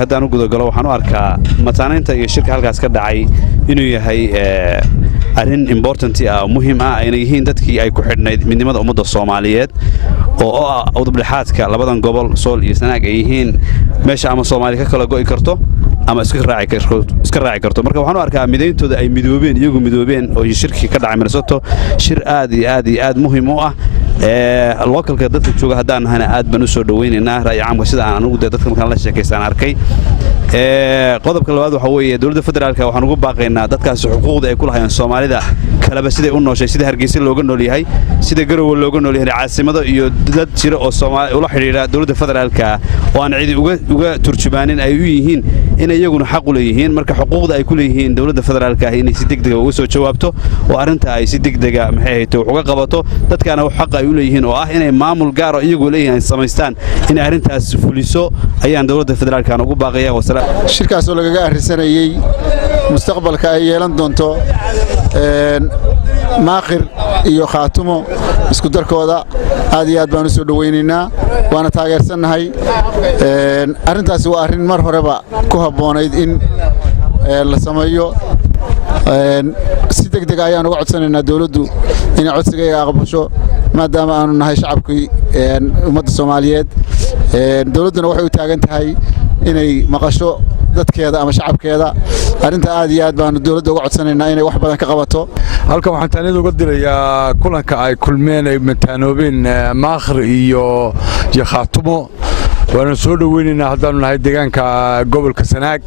haddaan u gudagalo waxaan u arkaa mataanaynta iyo shirka halkaas ka dhacay inuu yahay arrin important ah muhiim ah ayna yihiin dadkii ay ku xidhnayd midnimada ummadda Soomaaliyeed oo ah udubdhaxaadka labadan gobol Sool iyo Sanaag ay yihiin meesha ama Soomaali ka kala go'i karto ama iska raaci karto marka waxaan u arkaa midayntooda ay midoobeen oo shirki ka dhacay Minnesota shir aad iyo aad muhiim u ah localka dadka jooga haddaan nahana aad baan u soo dhaweynaynaa ra'yi caamka sida aan ugu dadka markaan la sheekaystaan arkay qodobka labaad waxa weeye dawladda federaalka waxaan ugu baaqaynaa dadkaas xuquuqda ay ku lahaayeen Soomaalida kalaba sida u nooshay sida Hargeysa looga nool yahay sida Garowe looga nool yahay caasimada iyo dad jira oo Soomaali ula xiriira dawladda federaalka oo aan cidi uga turjubaanin ay u yihiin in iyaguna xaq u leeyihiin marka xuquuqda ay ku leeyihiin dawladda federaalka inay si degdeg ah uga soo jawaabto oo arinta ay si degdeg ah maxay hayto uga qabato dadkana xaq ay u leeyihiin oo ah inay maamul gaar ah iyagu leeyahay samaystaan in arintaas fuliso ayaan dawladda federaalka ugu baaqayaa shirkaas oo lagaga arrinsanayay mustaqbalka ay yeelan doonto maakhir iyo khaatumo isku darkooda aad iyo aad baan u soo dhaweynaynaa waana taageersanahay arrintaasi waa arrin mar horeba ku habboonayd in la sameeyo si degdeg ayaan uga codsanaynaa dawladdu inay codsiga aqbasho maadaama aanu nahay shacabkii ummadda Soomaaliyeed dawladduna waxay u taagan tahay inay maqasho dadkeeda ama shacabkeeda arinta aad iyo aad baan dawladda uga codsanaynaa inay wax badan ka qabato halkan waxaan taanid uga dirayaa kulanka ay kulmeen ay mataanoobeen maakhir iyo khaatumo waana soo dhaweynaynaa haddaanu nahay deegaanka gobolka Sanaag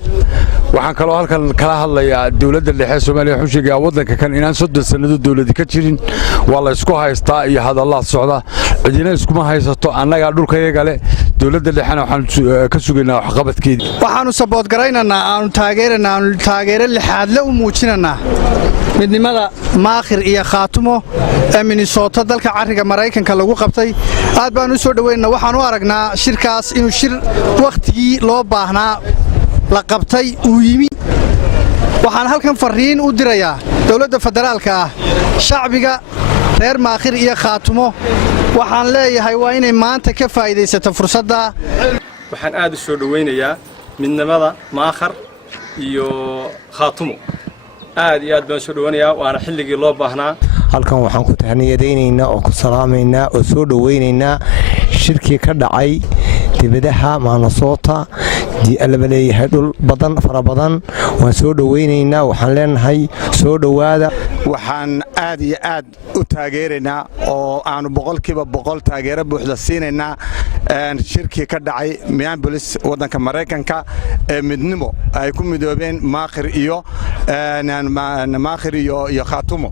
waxaan kaloo halkan kala hadlayaa dawladda dhexe Soomaaliya wuxuu sheegay waddanka kan inaan 30 sanado dawladda ka jirin waa la isku haystaa iyo hadallada socda cidina iskuma haysato annaga dhulkayaga leh dawladda dhexena waxaan ka sugaynaa waxqabadkeedii waxaanu sabood garaynaynaa aanu taageero lixaadle u muujinaynaa midnimada maakhir iyo khaatumo ee Minnesota dalka cariga Mareykanka lagu qabtay aad baan u soo dhaweynaa waxaan u aragnaa shirkaas inuu shir waqtigii loo baahnaa la qabtay uu yimi waxaan halkan fariin u dirayaa dawladda federaalka ah shacbiga reer maakhir iyo khaatumo waxaan leeyahay waa inay maanta ka faa'iideysato fursadda waxaan aad u soo dhaweynayaa midnimada maakhir iyo khaatumo aad iyo aad baan soo dhaweynayaa waana xilligii loo baahnaa halkan waxaan ku tahniyadeynaynaa oo ku salaamaynaa oo soo dhaweynaynaa shirkii ka dhacay dibadaha Minnesota la leeyahay dhul badan fara badan waan soo dhaweynaynaa waxaan leenahay soo dhawaada waxaan aad iyo aad u taageeraynaa oo aanu boqolkiiba boqol taageero buuxda siinaynaa shirkii ka dhacay Minneapolis waddanka Mareykanka ee midnimo ay ku midoobeen maakhir iyo khaatumo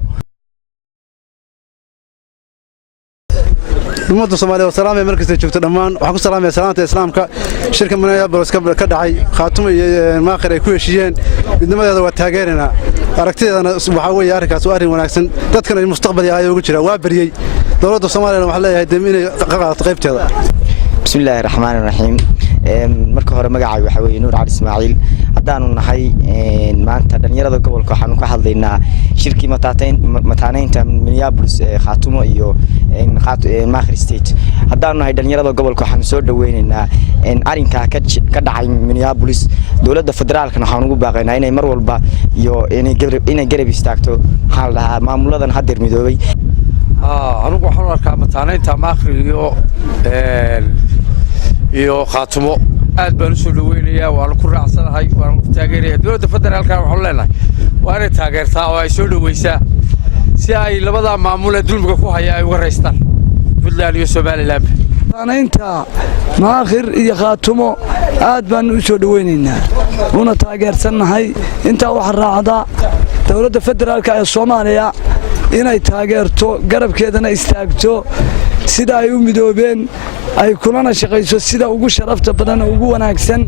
ummadda Soomaaliyeed oo salaamay markasta joogto dhammaan waxaan ku salaamayaa salaanta islaamka shirka Minneapolis ka dhacay khaatumo iyo maakhir ay ku heshiiyeen midnimadeeda waa taageerina aragtideedana waxa weeye arrinkaas waa arrin wanaagsan dadkana ay mustaqbal ay ugu jiraan waa bariyay dawladda Soomaaliyeed waxa leeyahay inay ka qaadato qaybteeda bismillaahir rahmaanir rahiim marka hore magacaygu waxa weeye Nuur Cali Ismaaciil haddaanu nahay maanta dhalinyarada gobolka waxaanu ka hadlaynaa shirkii mataanaynta Minneapolis khaatumo iyo maakhir state haddaanu nahay dhalinyarada gobolka waxaanu soo dhaweynaynaa arrinka ka dhacay Minneapolis dawladda federaalka waxaan ugu baaqaynaa inay mar walba iyo inay garab istaagto maxaa la dhahaa maamuladan hadda midoobay anigu waxaan arkaa mataanaynta maakhir iyo khaatumo aad baan u soo dhaweynayaa waan ku raacsanahay waan ku taageerayaa dawladda federaalka waxaan leenahay waa inay taageertaa oo ay soo dhaweysaa si ay labada maamul ee dulmiga ku haya ay uga raystaan Puntland iyo Somaliland mataanaynta maakhir iyo khaatumo aad baan u soo dhaweynaynaa una taageersanahay inta waxa raacda dawladda federaalka ee Soomaaliya inay taageerto garabkeedana istaagto sida ay u midoobeen ay kulana shaqayso sida ugu sharafta badan ugu wanaagsan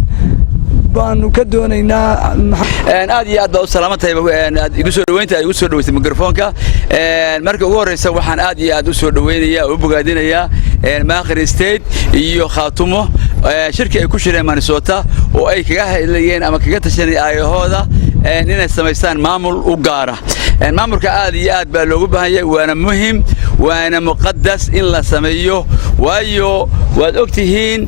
baanu ka doonaynaa aad iyo aad baa u salaamantay igu soo dhaweynta igu soo dhaweysay mikrofoonka marka ugu horeysa waxaan aad iyo aad u soo dhaweynayaa oo bogaadinayaa maakhir state iyo khaatumo shirkii ay ku shireen Minnesota oo ay kaga hadlayeen ama kaga tashanay ayahooda inay samaystaan maamul u gaara maamulka aad iyo aad baa loogu baahan yahay waana muhiim waana muqadas in la sameeyo waayo waad ogtihiin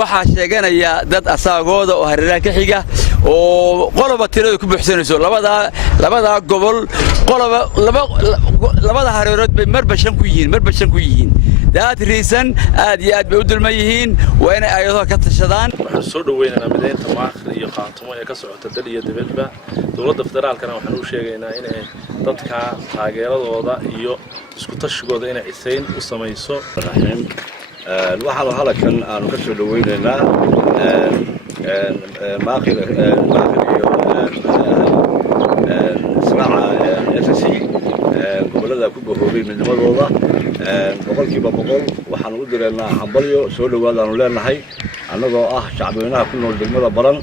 waxaa sheeganaya dad asaagooda oo hareeraha ka xiga oo qoloba tirada ku buuxsanayso labada gobol qoloba labada hareerood bay marba shan ku yihiin daad riisan aad iyo aad bay u dulman yihiin waa inay ayadoo ka tashadaan waxaan soo dhaweynaynaa mideynta maakhir iyo khaatumo ee ka socota dal iyo dibadba dowladda federaalkana waxaan u sheegaynaa inay dadka taageeradooda iyo isku tashigooda inay cisayn u samayso raxiim waxaan halkan aanu ka soo dhaweynaynaa maakhir iyo israaca SSC gobolada ku bahoobay midnimadooda boqolkiiba boqol waxaan u direynaa hambalyo soo dhawaadaanu leenahay annagoo ah shacbweynaha ku nool degmada baran